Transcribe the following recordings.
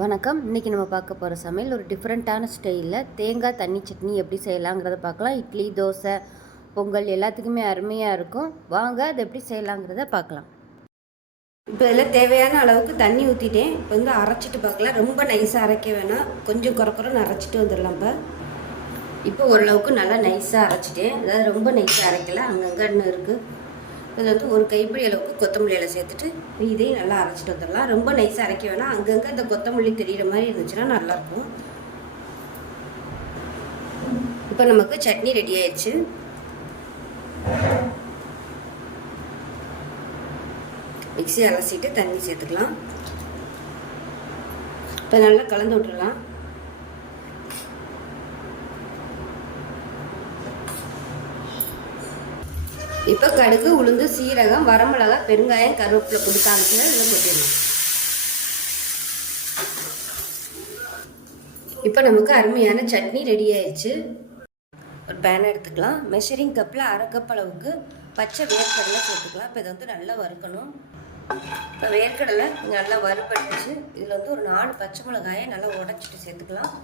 வணக்கம். இன்றைக்கி நம்ம பார்க்க போகிற சமையல் ஒரு டிஃப்ரெண்ட்டான ஸ்டைலில் தேங்காய் தண்ணி சட்னி எப்படி செய்யலாங்கிறத பார்க்கலாம். இட்லி தோசை பொங்கல் எல்லாத்துக்குமே அருமையாக இருக்கும். வாங்க அதை எப்படி செய்யலாங்கிறத பார்க்கலாம். இப்போ இதில் தேவையான அளவுக்கு தண்ணி ஊற்றிட்டேன் இப்போ வந்து அரைச்சிட்டு பார்க்கலாம். ரொம்ப நைஸாக அரைக்க வேணாம். கொஞ்சம் குறக்குறன்னு அரைச்சிட்டு வந்துடலாம் இப்போ. இப்போ ஓரளவுக்கு நல்லா நைஸாக அரைச்சிட்டேன். அதாவது ரொம்ப நைஸாக அரைக்கல. அங்கங்கே இன்னும் இருக்குது இதில் வந்து ஒரு கைப்பிடி அளவுக்கு கொத்தமல்லி இலை சேர்த்துட்டு இதையும் நல்லா அரைச்சிட்டு வந்துடலாம். ரொம்ப நைஸாக அரைக்க வேணாம். அங்கங்கே இந்த கொத்தமல்லி தெரியிற மாதிரி இருந்துச்சுன்னா நல்லாயிருக்கும். இப்போ நமக்கு சட்னி ரெடி ஆயிடுச்சு. மிக்சி அலசிட்டு தண்ணி சேர்த்துக்கலாம். இப்போ நல்லா கலந்து விட்டுடலாம். இப்போ கடுகு உளுந்து சீரகம் வரமிளகாய் பெருங்காயம் கருவேப்பிலை போட்டு காமிச்சுன்னா இதில் கொட்டிடலாம் இப்போ நமக்கு அருமையான சட்னி ரெடி ஆயிடுச்சு. ஒரு பேன் எடுத்துக்கலாம். மெஷரிங் கப்பில் அரை கப் அளவுக்கு பச்சை வேர்க்கடலை போட்டுக்கலாம் இப்போ இதை வந்து நல்லா வறுக்கணும். இப்போ வேர்க்கடலை கொஞ்சம் நல்லா வறுபட்டுச்சு. இதில் வந்து ஒரு நாலு பச்சை மிளகாயை நல்லா உடச்சிட்டு சேர்த்துக்கலாம்.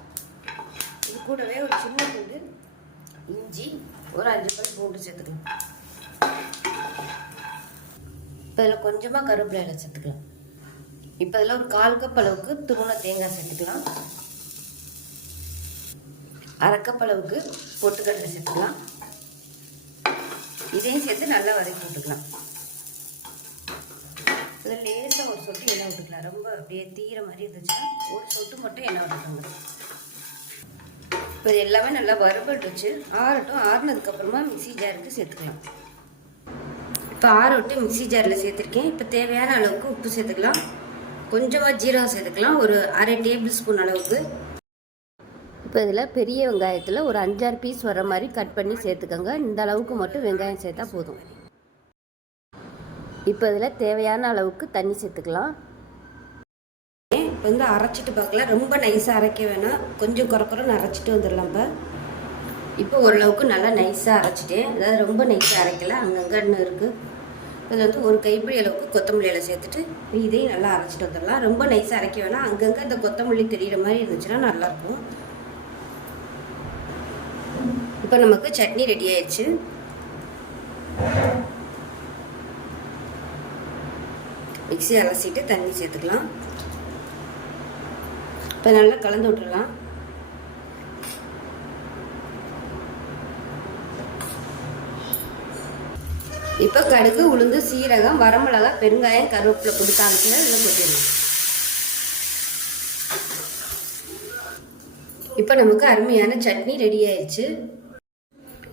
இது கூடவே ஒரு சின்ன பூண்டு இஞ்சி ஒரு அஞ்சு பல் பூண்டு சேர்த்துக்கலாம். இப்போ இதில் கொஞ்சமாக கருவேப்பிலை சேர்த்துக்கலாம். இப்போ இதில் ஒரு கால் கப் அளவுக்கு துருவன தேங்காய் சேர்த்துக்கலாம். அரைக்கப் அளவுக்கு பொட்டுக்கடலை சேர்த்துக்கலாம். இதையும் சேர்த்து நல்லா வதக்கி விட்டுக்கலாம். இதில் லேசாக ஒரு சொட்டு எண்ணெய் விட்டுக்கலாம். ரொம்ப அப்படியே தீர மாதிரி இருந்துச்சுன்னா ஒரு சொட்டு மட்டும் எண்ணெய் விட்டுக்கோங்க. இப்போ இது எல்லாமே நல்லா வறுபட்டு வச்சு ஆறட்டும் ஆறுனதுக்கப்புறமா மிக்சி ஜாருக்கு சேர்த்துக்கலாம். இப்போ ஆற விட்டு மிக்ஸி ஜாரில் சேர்த்துருக்கேன். இப்போ தேவையான அளவுக்கு உப்பு சேர்த்துக்கலாம். கொஞ்சமாக ஜீரகம் சேர்த்துக்கலாம். ஒரு அரை டேபிள் ஸ்பூன் அளவுக்கு. இப்போ இதில் பெரிய வெங்காயத்தில் ஒரு அஞ்சாறு பீஸ் வர மாதிரி கட் பண்ணி சேர்த்துக்கோங்க. இந்த அளவுக்கு மட்டும் வெங்காயம் சேர்த்தா போதும். இப்போ இதில் தேவையான அளவுக்கு தண்ணி சேர்த்துக்கலாம். இப்போ வந்து அரைச்சிட்டு பார்க்கலாம். ரொம்ப நைஸாக அரைக்க வேணாம். கொஞ்சம் குறக்குறன்னு அரைச்சிட்டு வந்துடலாம் இப்போ. இப்போ ஓரளவுக்கு நல்லா நைஸாக அரைச்சிட்டேன் அதாவது ரொம்ப நைஸாக அரைக்கல அங்கங்கே இன்னும் இருக்குது அது வந்து ஒரு கைப்பிடி அளவுக்கு கொத்தமல்லி இலை சேர்த்துட்டு இதையும் நல்லா அரைச்சிட்டு வந்துடலாம். ரொம்ப நைஸாக அரைக்க வேணாம். அங்கங்கே இந்த கொத்தமல்லி தெரியிற மாதிரி இருந்துச்சுன்னா நல்லாயிருக்கும். இப்போ நமக்கு சட்னி ரெடி ஆயிடுச்சு. மிக்சி அலசிட்டு தண்ணி சேர்த்துக்கலாம். இப்போ நல்லா கலந்து விட்டுடலாம். இப்போ கடுகு உளுந்து சீரகம் வரமிளகாய் பெருங்காயம் கருவேப்பிலை கொடுத்தாங்கன்னா காமிச்சுன்னா இதில் கொட்டிடலாம் இப்போ நமக்கு அருமையான சட்னி ரெடி ஆயிடுச்சு.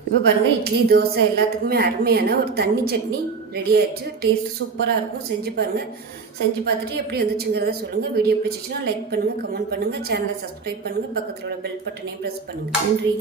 இப்போ பாருங்கள் இட்லி தோசை எல்லாத்துக்குமே அருமையான ஒரு தண்ணி சட்னி ரெடி ஆயிடுச்சு. டேஸ்ட் சூப்பராக இருக்கும். செஞ்சு பாருங்கள் செஞ்சு பார்த்துட்டு எப்படி வந்துச்சுங்கிறத சொல்லுங்கள் வீடியோ பிடிச்சிச்சுன்னா லைக் பண்ணுங்கள் கமெண்ட் பண்ணுங்கள் சேனலை சப்ஸ்கிரைப் பண்ணுங்கள் பக்கத்தில் உள்ள பெல் பட்டனையும் ப்ரெஸ் பண்ணுங்கள் நன்றி.